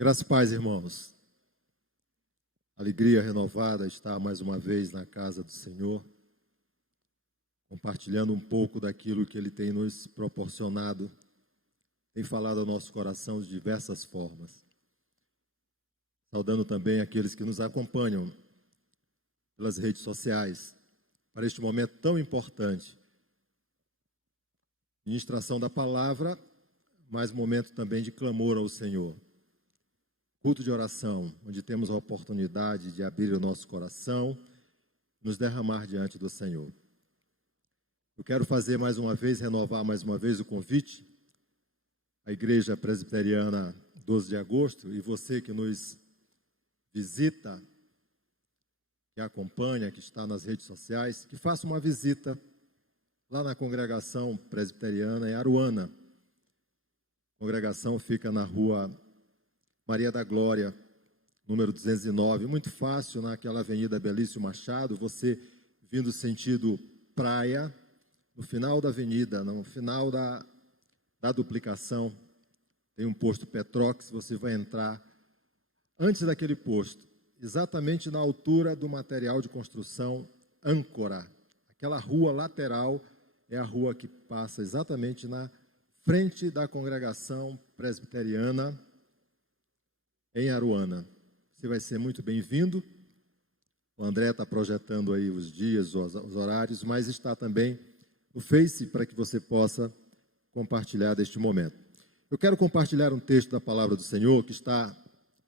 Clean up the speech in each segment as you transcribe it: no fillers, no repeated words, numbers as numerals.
Graças e paz, irmãos. Alegria renovada estar mais uma vez na casa do Senhor, compartilhando um pouco daquilo que Ele tem nos proporcionado, tem falado ao nosso coração de diversas formas. Saudando também aqueles que nos acompanham pelas redes sociais, para este momento tão importante. Ministração da palavra, mas momento também de clamor ao Senhor. Culto de oração, onde temos a oportunidade de abrir o nosso coração, nos derramar diante do Senhor. Eu quero fazer mais uma vez, renovar mais uma vez o convite à Igreja Presbiteriana 12 de agosto, e você que nos visita, que acompanha, que está nas redes sociais, que faça uma visita lá na congregação presbiteriana em Aruana. A congregação fica na rua Maria da Glória, número 209, muito fácil, naquela avenida Belício Machado, você vindo sentido praia, no final da avenida, no final da duplicação, tem um posto Petrox, você vai entrar antes daquele posto, exatamente na altura do material de construção Âncora. Aquela rua lateral é a rua que passa exatamente na frente da congregação presbiteriana em Aruana. Você vai ser muito bem-vindo. O André está projetando aí os dias, os horários, mas está também no Face para que você possa compartilhar deste momento. Eu quero compartilhar um texto da palavra do Senhor que está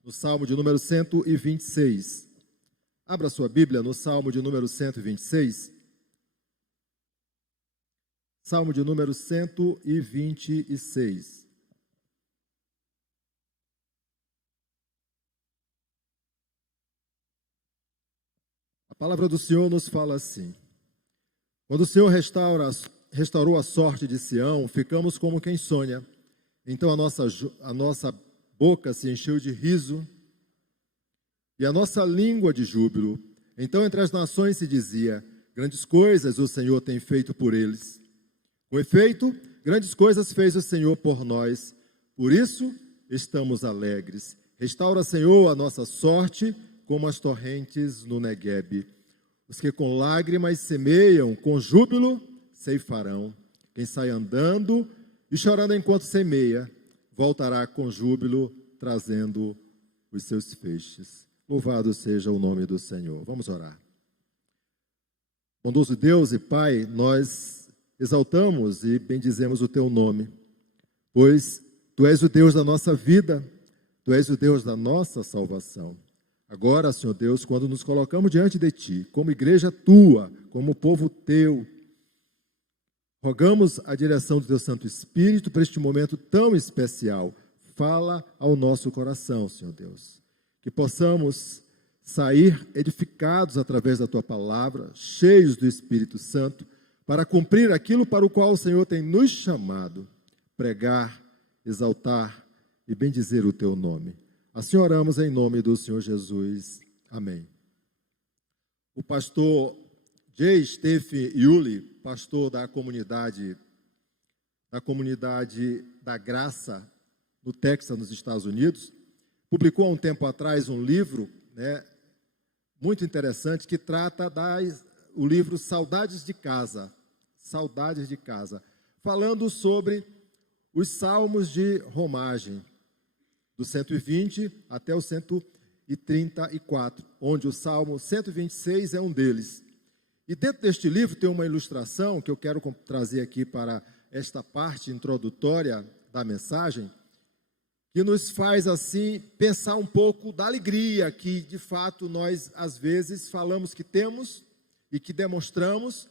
no Salmo de número 126. Abra sua Bíblia no Salmo de número 126. Salmo de número 126. A palavra do Senhor nos fala assim: quando o Senhor restaurou a sorte de Sião, ficamos como quem sonha. Então a nossa boca se encheu de riso e a nossa língua de júbilo. Então entre as nações se dizia: grandes coisas o Senhor tem feito por eles. Com efeito, grandes coisas fez o Senhor por nós. Por isso estamos alegres. Restaura, Senhor, a nossa sorte como as torrentes no Neguebe. Os que com lágrimas semeiam, com júbilo ceifarão. Quem sai andando e chorando enquanto semeia, voltará com júbilo, trazendo os seus feixes. Louvado seja o nome do Senhor. Vamos orar. Bondoso Deus e Pai, nós exaltamos e bendizemos o Teu nome, pois Tu és o Deus da nossa vida, Tu és o Deus da nossa salvação. Agora, Senhor Deus, quando nos colocamos diante de Ti, como igreja Tua, como povo Teu, rogamos a direção do Teu Santo Espírito para este momento tão especial. Fala ao nosso coração, Senhor Deus, que possamos sair edificados através da Tua palavra, cheios do Espírito Santo, para cumprir aquilo para o qual o Senhor tem nos chamado, pregar, exaltar e bendizer o Teu nome. Assim oramos em nome do Senhor Jesus. Amém. O pastor J. Stephen Yulee, pastor da comunidade da Graça, no Texas, nos Estados Unidos, publicou há um tempo atrás um livro, muito interessante, que trata o livro Saudades de Casa, falando sobre os salmos de romagem, do 120 até o 134, onde o Salmo 126 é um deles. E dentro deste livro tem uma ilustração que eu quero trazer aqui para esta parte introdutória da mensagem, que nos faz, assim, pensar um pouco da alegria que, de fato, nós, às vezes, falamos que temos e que demonstramos,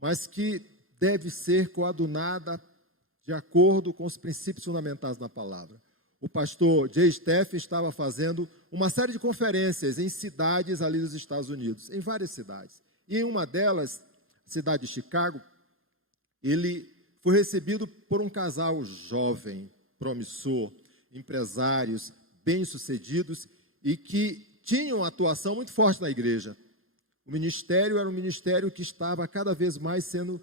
mas que deve ser coadunada de acordo com os princípios fundamentais da palavra. O pastor J. Stephen estava fazendo uma série de conferências em cidades ali dos Estados Unidos, em várias cidades. E em uma delas, cidade de Chicago, ele foi recebido por um casal jovem, promissor, empresários, bem-sucedidos e que tinham uma atuação muito forte na igreja. O ministério era um ministério que estava cada vez mais sendo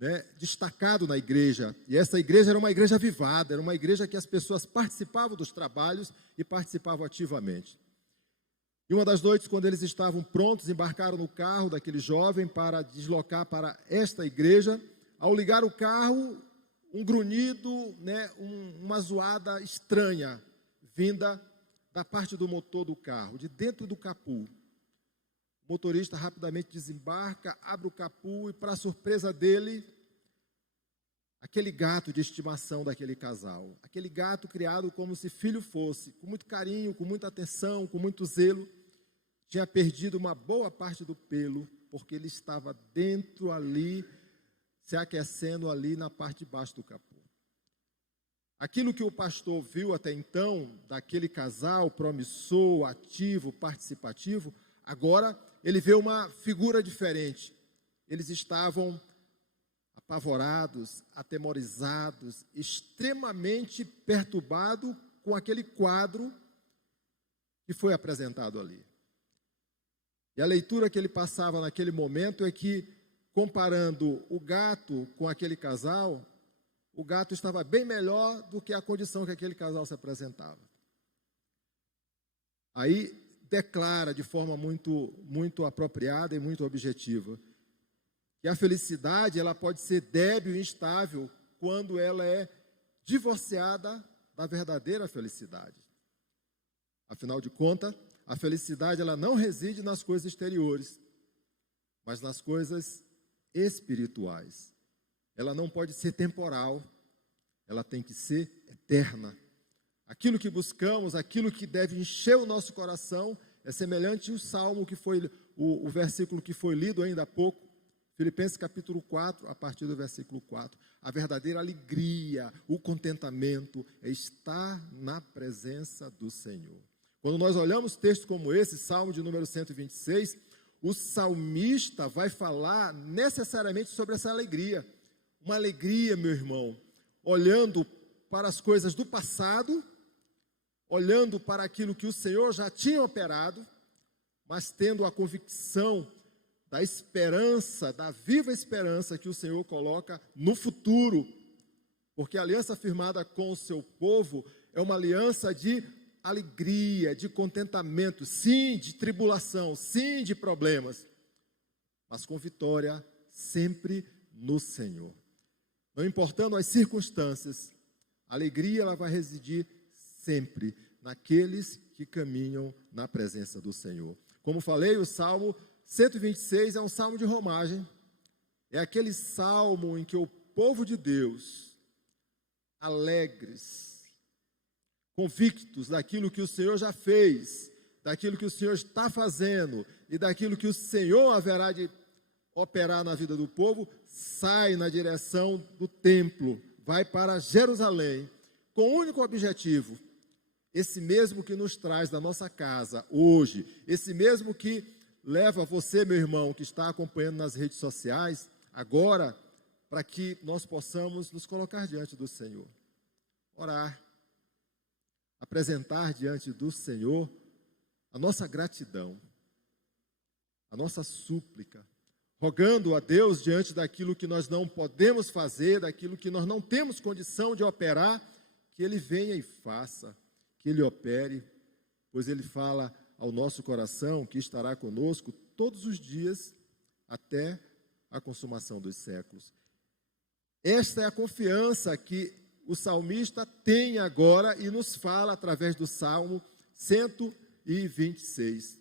né, destacado na igreja. E essa igreja era uma igreja avivada, era uma igreja que as pessoas participavam dos trabalhos e participavam ativamente. E uma das noites, quando eles estavam prontos, embarcaram no carro daquele jovem para deslocar para esta igreja. Ao ligar o carro, um grunhido, né, uma zoada estranha, vinda da parte do motor do carro, de dentro do capô. O motorista rapidamente desembarca, abre o capô e, para surpresa dele, aquele gato de estimação daquele casal, aquele gato criado como se filho fosse, com muito carinho, com muita atenção, com muito zelo, tinha perdido uma boa parte do pelo, porque ele estava dentro ali, se aquecendo ali na parte de baixo do capô. Aquilo que o pastor viu até então, daquele casal promissor, ativo, participativo, agora ele vê uma figura diferente. Eles estavam apavorados, atemorizados, extremamente perturbados com aquele quadro que foi apresentado ali. E a leitura que ele passava naquele momento é que, comparando o gato com aquele casal, o gato estava bem melhor do que a condição que aquele casal se apresentava. Aí declara de forma muito apropriada e muito objetiva que a felicidade ela pode ser débil e instável quando ela é divorciada da verdadeira felicidade. Afinal de contas, a felicidade ela não reside nas coisas exteriores, mas nas coisas espirituais. Ela não pode ser temporal, ela tem que ser eterna. Aquilo que buscamos, aquilo que deve encher o nosso coração, é semelhante ao salmo que foi, o versículo que foi lido ainda há pouco, Filipenses capítulo 4, a partir do versículo 4. A verdadeira alegria, o contentamento é estar na presença do Senhor. Quando nós olhamos textos como esse, Salmo de número 126, o salmista vai falar necessariamente sobre essa alegria. Uma alegria, meu irmão, olhando para as coisas do passado, olhando para aquilo que o Senhor já tinha operado, mas tendo a convicção da esperança, da viva esperança que o Senhor coloca no futuro, porque a aliança firmada com o seu povo é uma aliança de alegria, de contentamento, sim, de tribulação, sim, de problemas, mas com vitória sempre no Senhor. Não importando as circunstâncias, a alegria ela vai residir sempre naqueles que caminham na presença do Senhor. Como falei, o Salmo 126 é um salmo de romagem, é aquele salmo em que o povo de Deus, alegres, convictos daquilo que o Senhor já fez, daquilo que o Senhor está fazendo e daquilo que o Senhor haverá de operar na vida do povo, sai na direção do templo, vai para Jerusalém, com o único objetivo, esse mesmo que nos traz da nossa casa hoje, esse mesmo que leva você, meu irmão, que está acompanhando nas redes sociais, agora, para que nós possamos nos colocar diante do Senhor, orar, apresentar diante do Senhor a nossa gratidão, a nossa súplica, rogando a Deus diante daquilo que nós não podemos fazer, daquilo que nós não temos condição de operar, que Ele venha e faça, que Ele opere, pois Ele fala ao nosso coração que estará conosco todos os dias até a consumação dos séculos. Esta é a confiança que o salmista tem agora e nos fala através do Salmo 126.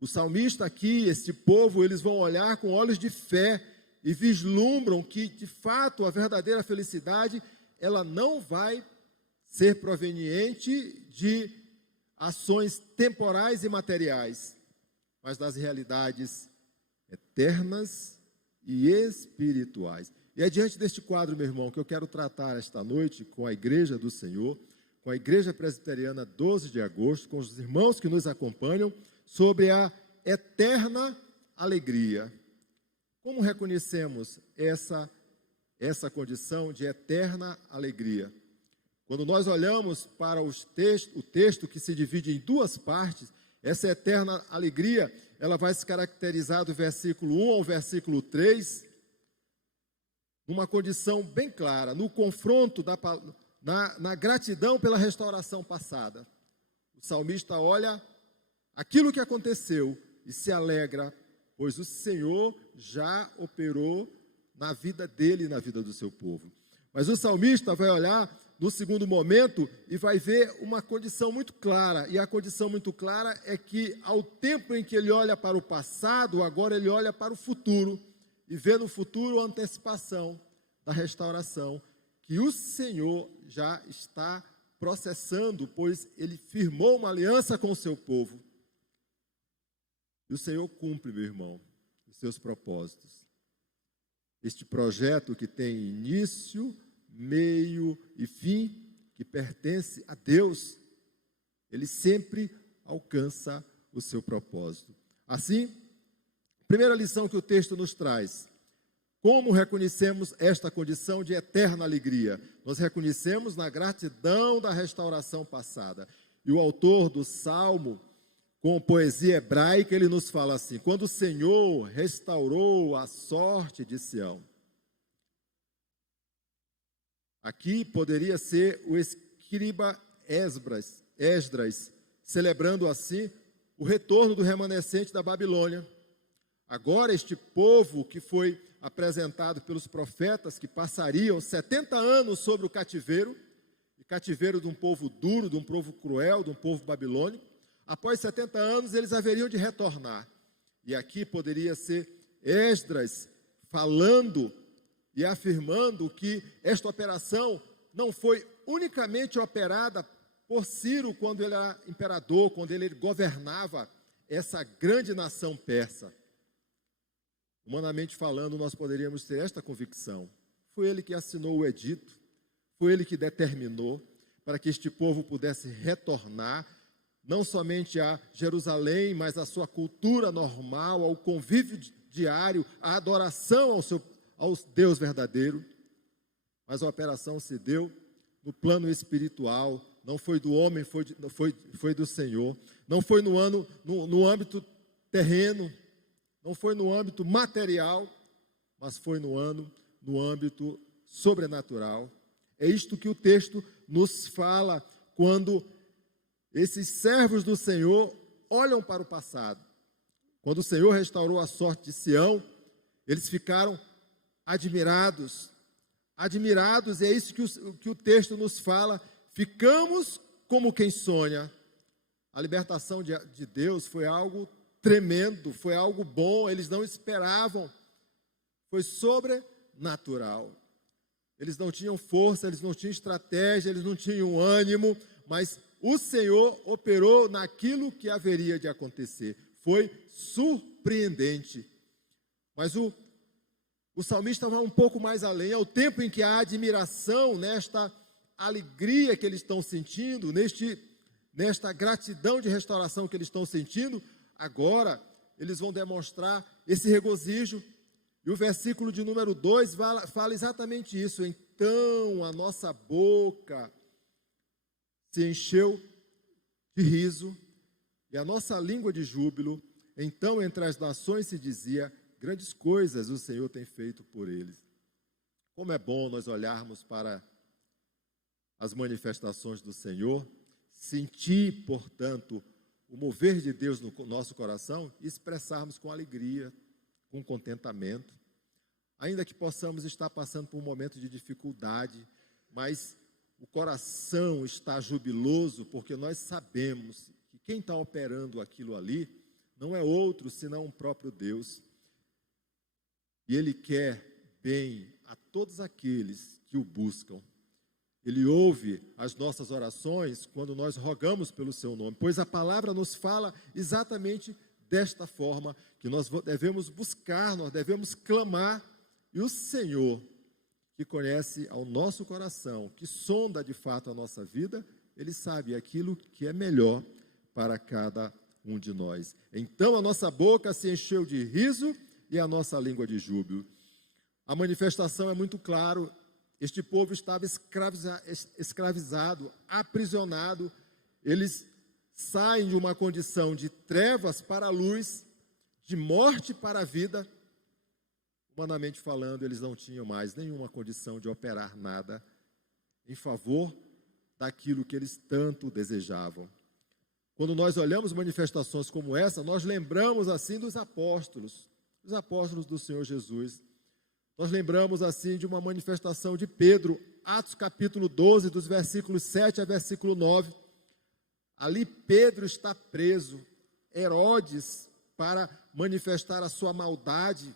O salmista aqui, este povo, eles vão olhar com olhos de fé e vislumbram que, de fato, a verdadeira felicidade, ela não vai ser proveniente de ações temporais e materiais, mas das realidades eternas e espirituais. E é diante deste quadro, meu irmão, que eu quero tratar esta noite com a Igreja do Senhor, com a Igreja Presbiteriana 12 de agosto, com os irmãos que nos acompanham, sobre a eterna alegria. Como reconhecemos essa condição de eterna alegria? Quando nós olhamos para o texto que se divide em duas partes, essa eterna alegria, ela vai se caracterizar do versículo 1 ao versículo 3, numa condição bem clara, no confronto, na gratidão pela restauração passada. O salmista olha aquilo que aconteceu e se alegra, pois o Senhor já operou na vida dele e na vida do seu povo. Mas o salmista vai olhar no segundo momento e vai ver uma condição muito clara, e a condição muito clara é que ao tempo em que ele olha para o passado, agora ele olha para o futuro, e vê no futuro a antecipação da restauração, que o Senhor já está processando, pois ele firmou uma aliança com o seu povo. E o Senhor cumpre, meu irmão, os seus propósitos. Este projeto que tem início, meio e fim, que pertence a Deus, ele sempre alcança o seu propósito. Assim, primeira lição que o texto nos traz: como reconhecemos esta condição de eterna alegria? Nós reconhecemos na gratidão da restauração passada. E o autor do Salmo, com poesia hebraica, ele nos fala assim: quando o Senhor restaurou a sorte de Sião. Aqui poderia ser o escriba Esdras, celebrando assim o retorno do remanescente da Babilônia. Agora este povo que foi apresentado pelos profetas, que passariam 70 anos sobre o cativeiro de um povo duro, de um povo cruel, de um povo babilônico, após 70 anos eles haveriam de retornar. E aqui poderia ser Esdras falando e afirmando que esta operação não foi unicamente operada por Ciro quando ele era imperador, quando ele governava essa grande nação persa. Humanamente falando, nós poderíamos ter esta convicção: foi ele que assinou o edito, foi ele que determinou para que este povo pudesse retornar, não somente a Jerusalém, mas à sua cultura normal, ao convívio diário, à adoração ao Deus verdadeiro. Mas a operação se deu no plano espiritual, não foi do homem, foi do Senhor. Não foi no âmbito terreno, não foi no âmbito material, mas foi no âmbito sobrenatural. É isto que o texto nos fala quando esses servos do Senhor olham para o passado. Quando o Senhor restaurou a sorte de Sião, eles ficaram admirados, e é isso que o texto nos fala: ficamos como quem sonha. A libertação de Deus foi algo tremendo, foi algo bom, eles não esperavam, foi sobrenatural. Eles não tinham força, eles não tinham estratégia, eles não tinham ânimo, mas o Senhor operou naquilo que haveria de acontecer. Foi surpreendente. Mas o salmista vai um pouco mais além, ao tempo em que a admiração, nesta alegria que eles estão sentindo, nesta gratidão de restauração que eles estão sentindo, agora eles vão demonstrar esse regozijo. E o versículo de número 2 fala exatamente isso: então a nossa boca se encheu de riso e a nossa língua de júbilo. Então entre as nações se dizia: grandes coisas o Senhor tem feito por eles. Como é bom nós olharmos para as manifestações do Senhor, sentir, portanto, o mover de Deus no nosso coração e expressarmos com alegria, com contentamento, ainda que possamos estar passando por um momento de dificuldade, mas o coração está jubiloso, porque nós sabemos que quem está operando aquilo ali não é outro senão o próprio Deus. E Ele quer bem a todos aqueles que o buscam. Ele ouve as nossas orações quando nós rogamos pelo seu nome, pois a palavra nos fala exatamente desta forma, que nós devemos buscar, nós devemos clamar, e o Senhor, que conhece ao nosso coração, que sonda de fato a nossa vida, Ele sabe aquilo que é melhor para cada um de nós. Então a nossa boca se encheu de riso e a nossa língua de júbilo. A manifestação é muito clara. Este povo estava escravizado, aprisionado. Eles saem de uma condição de trevas para a luz, de morte para a vida. humanamente falando, eles não tinham mais nenhuma condição de operar nada em favor daquilo que eles tanto desejavam. Quando nós olhamos manifestações como essa, nós lembramos assim dos apóstolos do Senhor Jesus. Nós lembramos assim de uma manifestação de Pedro, Atos capítulo 12, dos versículos 7 a versículo 9. Ali Pedro está preso. Herodes, para manifestar a sua maldade,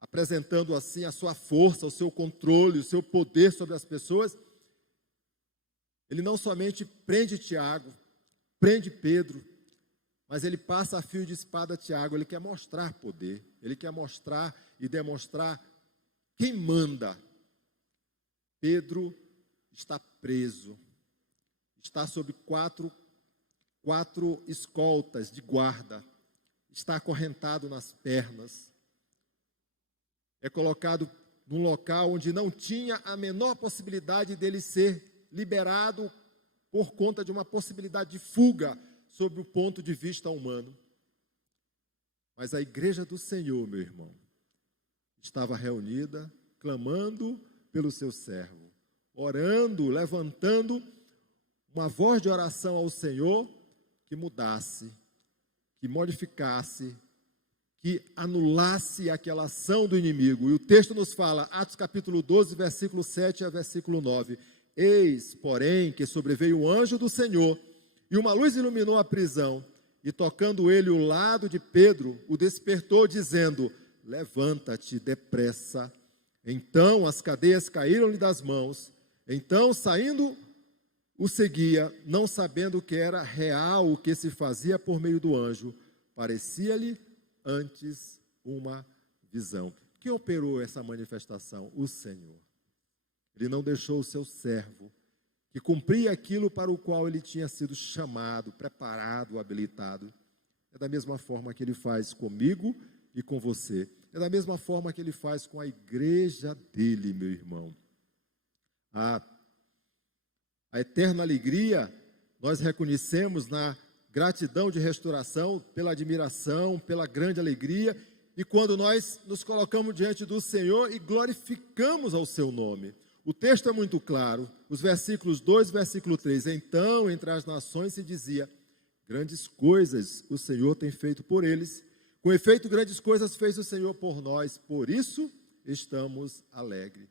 apresentando assim a sua força, o seu controle, o seu poder sobre as pessoas, ele não somente prende Tiago, prende Pedro, mas ele passa a fio de espada a Tiago. Ele quer mostrar poder, ele quer mostrar e demonstrar quem manda. Pedro está preso, está sob quatro escoltas de guarda, está acorrentado nas pernas, é colocado num local onde não tinha a menor possibilidade dele ser liberado por conta de uma possibilidade de fuga sob o ponto de vista humano. Mas a igreja do Senhor, meu irmão, estava reunida, clamando pelo seu servo, orando, levantando uma voz de oração ao Senhor que mudasse, que modificasse, que anulasse aquela ação do inimigo. E o texto nos fala, Atos capítulo 12, versículo 7 a versículo 9. Eis, porém, que sobreveio o anjo do Senhor, e uma luz iluminou a prisão, e tocando ele o lado de Pedro, o despertou, dizendo, levanta-te depressa. Então as cadeias caíram-lhe das mãos. Então, saindo, o seguia, não sabendo que era real o que se fazia por meio do anjo. Parecia-lhe antes uma visão. Quem operou essa manifestação? O Senhor. Ele não deixou o seu servo, que cumpria aquilo para o qual ele tinha sido chamado, preparado, habilitado. É da mesma forma que ele faz comigo e com você. É da mesma forma que ele faz com a igreja dele, meu irmão. A eterna alegria nós reconhecemos na gratidão de restauração, pela admiração, pela grande alegria, e quando nós nos colocamos diante do Senhor e glorificamos ao seu nome. O texto é muito claro, os versículos 2 e versículo 3. Então, entre as nações se dizia, grandes coisas o Senhor tem feito por eles. Com efeito, grandes coisas fez o Senhor por nós, por isso estamos alegres.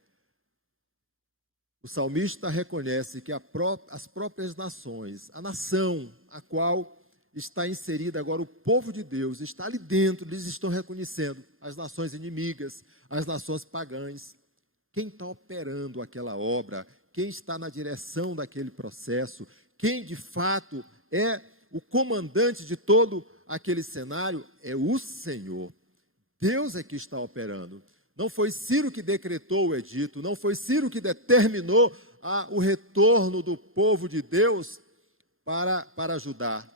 O salmista reconhece que as próprias nações, a nação a qual está inserida agora o povo de Deus, está ali dentro, eles estão reconhecendo as nações inimigas, as nações pagãs. Quem está operando aquela obra, quem está na direção daquele processo, quem de fato é o comandante de todo aquele cenário, é o Senhor. Deus é que está operando. Não foi Ciro que decretou o edito, não foi Ciro que determinou o retorno do povo de Deus para ajudar,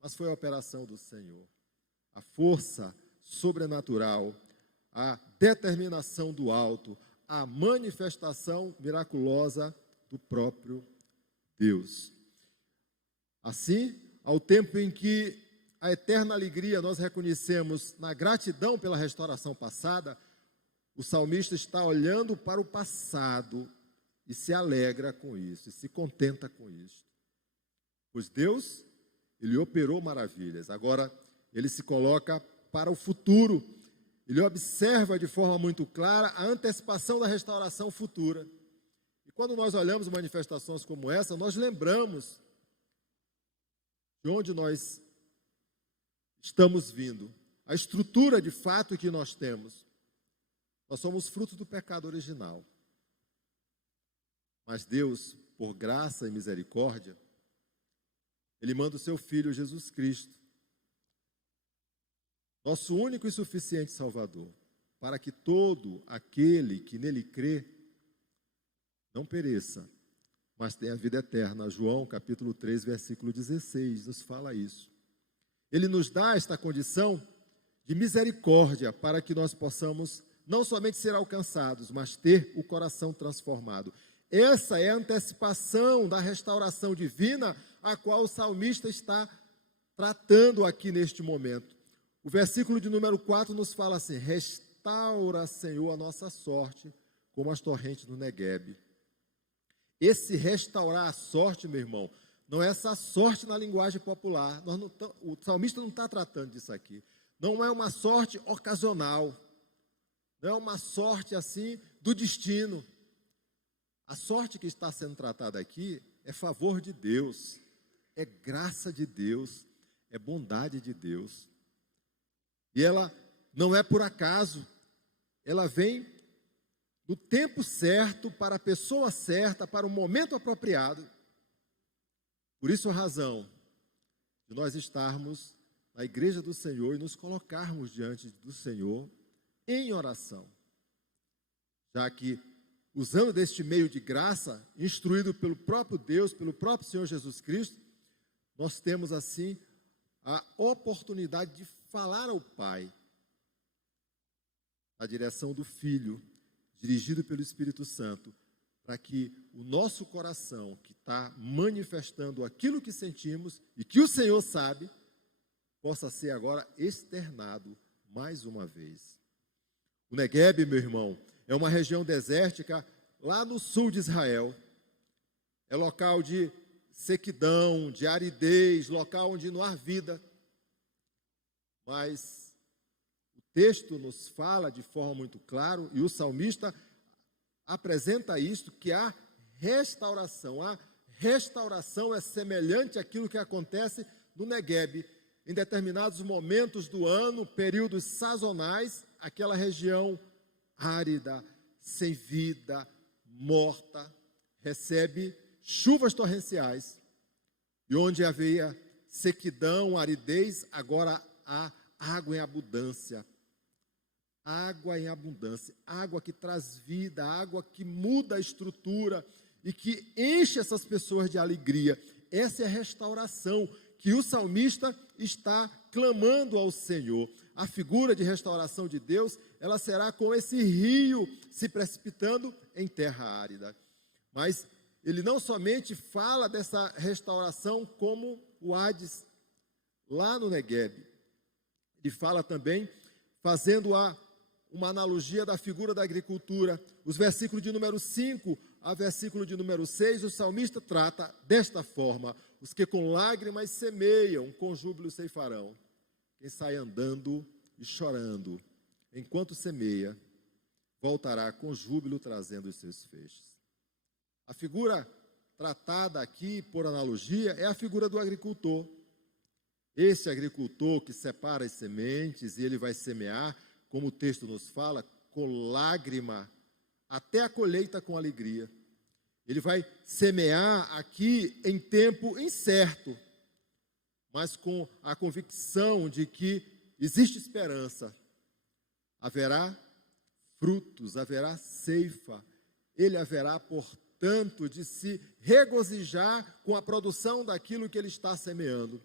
mas foi a operação do Senhor. A força sobrenatural, a determinação do alto, a manifestação miraculosa do próprio Deus. Assim, ao tempo em que a eterna alegria nós reconhecemos na gratidão pela restauração passada, o salmista está olhando para o passado e se alegra com isso, e se contenta com isso. Pois Deus, Ele operou maravilhas. Agora, Ele se coloca para o futuro. Ele observa de forma muito clara a antecipação da restauração futura. E quando nós olhamos manifestações como essa, nós lembramos de onde nós estamos vindo, a estrutura de fato que nós temos. Nós somos frutos do pecado original. Mas Deus, por graça e misericórdia, Ele manda o seu Filho Jesus Cristo, nosso único e suficiente Salvador, para que todo aquele que nele crê não pereça, mas tenha vida eterna. João capítulo 3, versículo 16, nos fala isso. Ele nos dá esta condição de misericórdia para que nós possamos não somente ser alcançados, mas ter o coração transformado. Essa é a antecipação da restauração divina a qual o salmista está tratando aqui neste momento. O versículo de número 4 nos fala assim, restaura, Senhor, a nossa sorte, como as torrentes do Neguebe. Esse restaurar a sorte, meu irmão, não é essa sorte na linguagem popular. O salmista não está tratando disso aqui. Não é uma sorte ocasional. Não é uma sorte assim do destino. A sorte que está sendo tratada aqui é favor de Deus, é graça de Deus, é bondade de Deus. E ela não é por acaso, ela vem no tempo certo, para a pessoa certa, para o momento apropriado. Por isso a razão de nós estarmos na igreja do Senhor e nos colocarmos diante do Senhor em oração. Já que, usando deste meio de graça, instruído pelo próprio Deus, pelo próprio Senhor Jesus Cristo, nós temos assim a oportunidade de falar ao Pai, na direção do Filho, dirigido pelo Espírito Santo, para que o nosso coração, que está manifestando aquilo que sentimos e que o Senhor sabe, possa ser agora externado mais uma vez. O Neguebe, meu irmão, é uma região desértica lá no sul de Israel. É local de sequidão, de aridez, local onde não há vida. Mas o texto nos fala de forma muito clara, e o salmista apresenta isto, que há restauração. A restauração é semelhante àquilo que acontece no Neguebe. Em determinados momentos do ano, períodos sazonais, aquela região árida, sem vida, morta, recebe chuvas torrenciais. E onde havia sequidão, aridez, agora há água em abundância. Água em abundância, água que traz vida, água que muda a estrutura e que enche essas pessoas de alegria. Essa é a restauração que o salmista está clamando ao Senhor. A figura de restauração de Deus, ela será como esse rio se precipitando em terra árida. Mas ele não somente fala dessa restauração como o Hades, lá no Neguebe. Ele fala também, fazendo uma analogia da figura da agricultura. Os versículos de número 5 a versículo de número 6, o salmista trata desta forma: os que com lágrimas semeiam, com júbilo ceifarão. Quem sai andando e chorando, enquanto semeia, voltará com júbilo trazendo os seus feixes. A figura tratada aqui, por analogia, é a figura do agricultor. Esse agricultor que separa as sementes e ele vai semear, como o texto nos fala, com lágrima, até a colheita com alegria. Ele vai semear aqui em tempo incerto, mas com a convicção de que existe esperança. Haverá frutos, haverá ceifa. Ele haverá, portanto, de se regozijar com a produção daquilo que ele está semeando.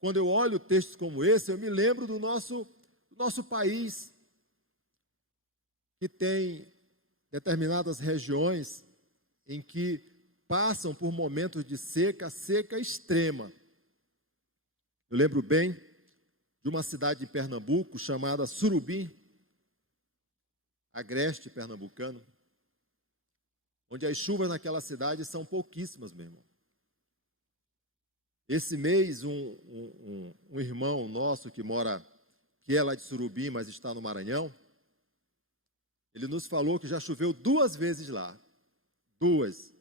Quando eu olho textos como esse, eu me lembro do nosso país, que tem determinadas regiões em que passam por momentos de seca extrema. Eu lembro bem de uma cidade de Pernambuco chamada Surubim, agreste pernambucano, onde as chuvas naquela cidade são pouquíssimas, meu irmão. Esse mês, um irmão nosso que é lá de Surubim, mas está no Maranhão, ele nos falou que já choveu 2 vezes lá. 2.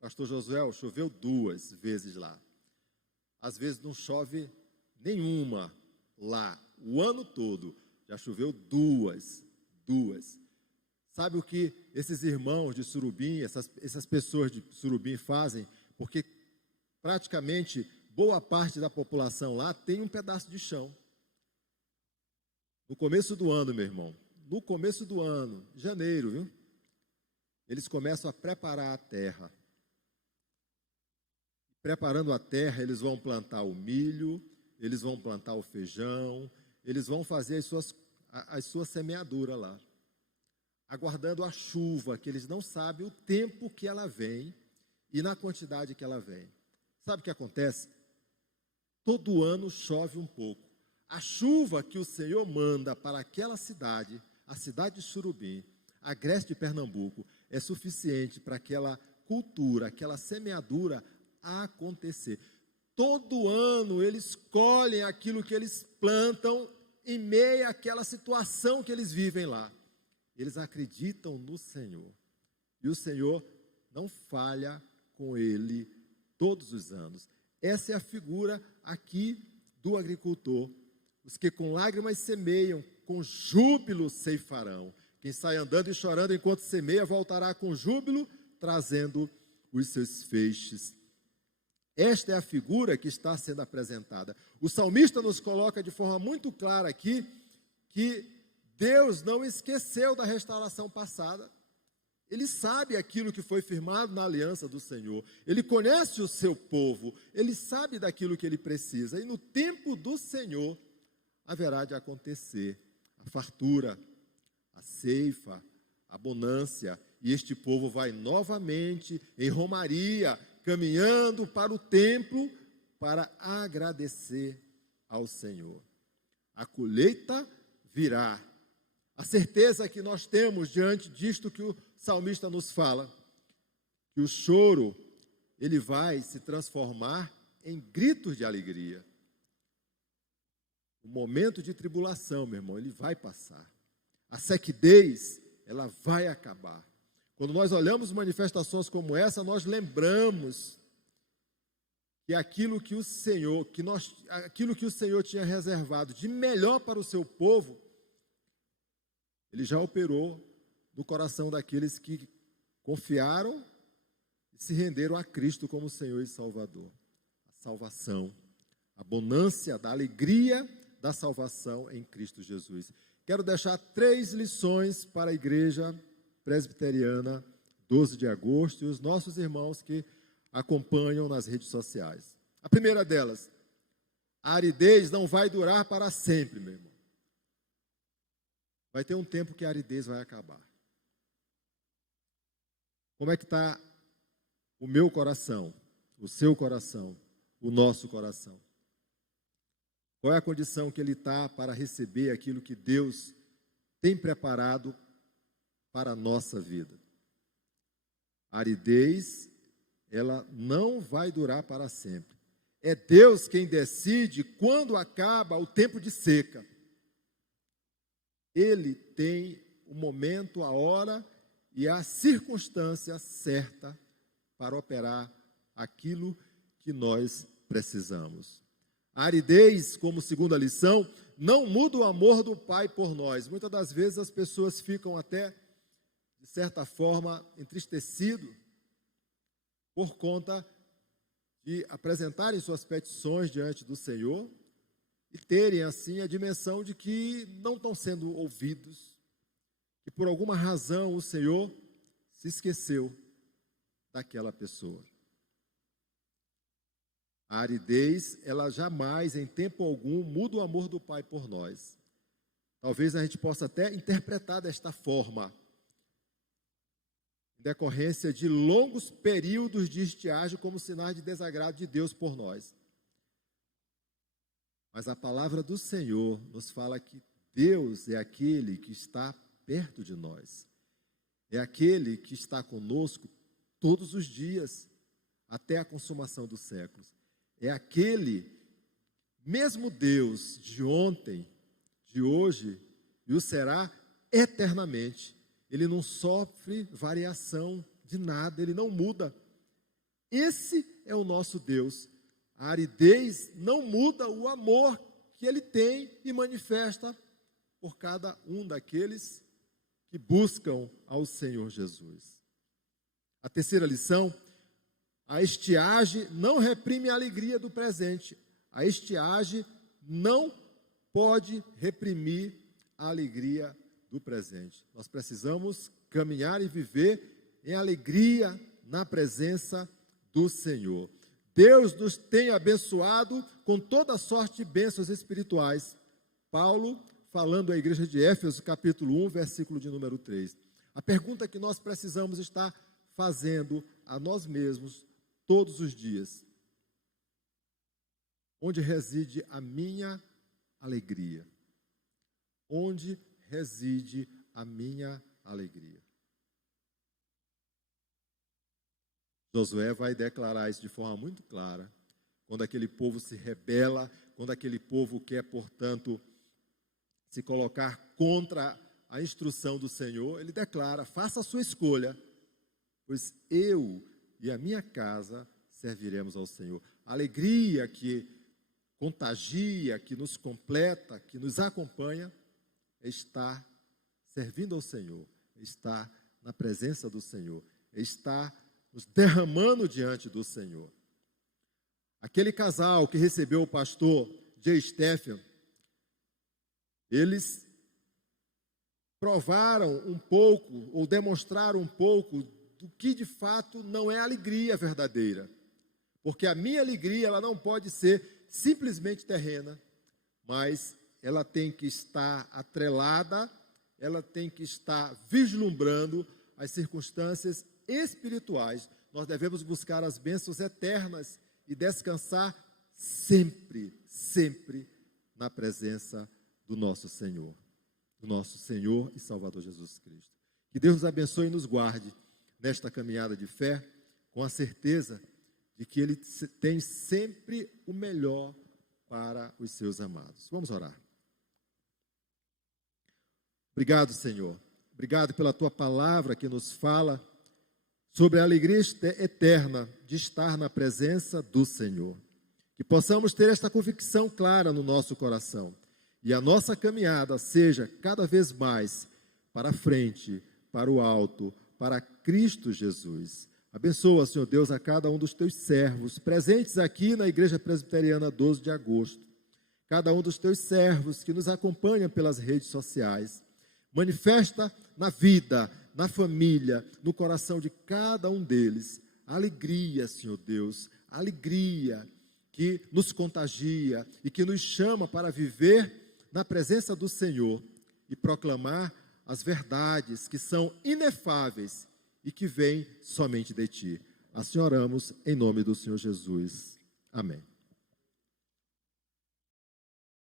Pastor Josué, choveu 2 vezes lá. Às vezes não chove nenhuma lá, o ano todo. Já choveu 2. Sabe o que esses irmãos de Surubim, essas pessoas de Surubim fazem? Porque praticamente boa parte da população lá tem um pedaço de chão. No começo do ano, meu irmão, no começo do ano, janeiro, viu? Eles começam a preparar a terra. Preparando a terra, eles vão plantar o milho, eles vão plantar o feijão, eles vão fazer as suas semeaduras lá, aguardando a chuva, que eles não sabem o tempo que ela vem e na quantidade que ela vem. Sabe o que acontece? Todo ano chove um pouco. A chuva que o Senhor manda para aquela cidade, a cidade de Surubim, a Agreste de Pernambuco, é suficiente para aquela cultura, aquela semeadura acontecer. Todo ano eles colhem aquilo que eles plantam em meio àquela situação que eles vivem lá. Eles acreditam no Senhor. E o Senhor não falha com ele todos os anos. Essa é a figura aqui do agricultor. Os que com lágrimas semeiam, com júbilo ceifarão. Quem sai andando e chorando enquanto semeia, voltará com júbilo, trazendo os seus feixes. Esta é a figura que está sendo apresentada. O salmista nos coloca de forma muito clara aqui que Deus não esqueceu da restauração passada. Ele sabe aquilo que foi firmado na aliança do Senhor. Ele conhece o seu povo. Ele sabe daquilo que ele precisa. E no tempo do Senhor haverá de acontecer a fartura, a ceifa, a bonância. E este povo vai novamente em romaria, caminhando para o templo para agradecer ao Senhor. A colheita virá. A certeza que nós temos diante disto que o salmista nos fala, que o choro, ele vai se transformar em gritos de alegria. O momento de tribulação, meu irmão, ele vai passar. A sequidez, ela vai acabar. Quando nós olhamos manifestações como essa, nós lembramos que aquilo que o Senhor tinha reservado de melhor para o seu povo, ele já operou no coração daqueles que confiaram e se renderam a Cristo como Senhor e Salvador. A salvação, a bonância da alegria da salvação em Cristo Jesus. Quero deixar 3 lições para a igreja presbiteriana, 12 de agosto, e os nossos irmãos que acompanham nas redes sociais. A primeira delas, a aridez não vai durar para sempre, meu irmão. Vai ter um tempo que a aridez vai acabar. Como é que está o meu coração, o seu coração, o nosso coração? Qual é a condição que ele está para receber aquilo que Deus tem preparado para a nossa vida? A aridez, ela não vai durar para sempre. É Deus quem decide quando acaba o tempo de seca. Ele tem o momento, a hora e a circunstância certa para operar aquilo que nós precisamos. A aridez, como segunda lição, não muda o amor do Pai por nós. Muitas das vezes as pessoas ficam até, de certa forma, entristecidas por conta de apresentarem suas petições diante do Senhor e terem, assim, a dimensão de que não estão sendo ouvidos, que por alguma razão o Senhor se esqueceu daquela pessoa. A aridez, ela jamais, em tempo algum, muda o amor do Pai por nós. Talvez a gente possa até interpretar desta forma, em decorrência de longos períodos de estiagem como sinais de desagrado de Deus por nós. Mas a palavra do Senhor nos fala que Deus é aquele que está perto de nós. É aquele que está conosco todos os dias, até a consumação dos séculos. É aquele, mesmo Deus de ontem, de hoje, e o será eternamente. Ele não sofre variação de nada, ele não muda. Esse é o nosso Deus. A aridez não muda o amor que ele tem e manifesta por cada um daqueles que buscam ao Senhor Jesus. A terceira lição: a estiagem não reprime a alegria do presente. A estiagem não pode reprimir a alegria do presente. Nós precisamos caminhar e viver em alegria na presença do Senhor. Deus nos tem abençoado com toda sorte de bênçãos espirituais. Paulo, falando à igreja de Éfeso, capítulo 1, versículo de número 3. A pergunta que nós precisamos estar fazendo a nós mesmos todos os dias: onde reside a minha alegria? Onde reside a minha alegria. Josué vai declarar isso de forma muito clara. Quando aquele povo se rebela, quando aquele povo quer, portanto, se colocar contra a instrução do Senhor, ele declara: faça a sua escolha, pois eu e a minha casa serviremos ao Senhor. A alegria que contagia, que nos completa, que nos acompanha, é estar servindo ao Senhor, é estar na presença do Senhor, é estar nos derramando diante do Senhor. Aquele casal que recebeu o pastor J. Stephen, eles provaram um pouco, ou demonstraram um pouco, do que de fato não é alegria verdadeira. Porque a minha alegria, ela não pode ser simplesmente terrena, mas ela tem que estar atrelada, ela tem que estar vislumbrando as circunstâncias espirituais. Nós devemos buscar as bênçãos eternas e descansar sempre, sempre na presença do nosso Senhor e Salvador Jesus Cristo. Que Deus nos abençoe e nos guarde nesta caminhada de fé, com a certeza de que Ele tem sempre o melhor para os seus amados. Vamos orar. Obrigado, Senhor. Obrigado pela Tua palavra que nos fala sobre a alegria eterna de estar na presença do Senhor. Que possamos ter esta convicção clara no nosso coração e a nossa caminhada seja cada vez mais para frente, para o alto, para Cristo Jesus. Abençoa, Senhor Deus, a cada um dos Teus servos presentes aqui na Igreja Presbiteriana 12 de agosto. Cada um dos Teus servos que nos acompanham pelas redes sociais. Manifesta na vida, na família, no coração de cada um deles, a alegria, Senhor Deus, a alegria que nos contagia e que nos chama para viver na presença do Senhor e proclamar as verdades que são inefáveis e que vêm somente de Ti. Assim oramos em nome do Senhor Jesus. Amém.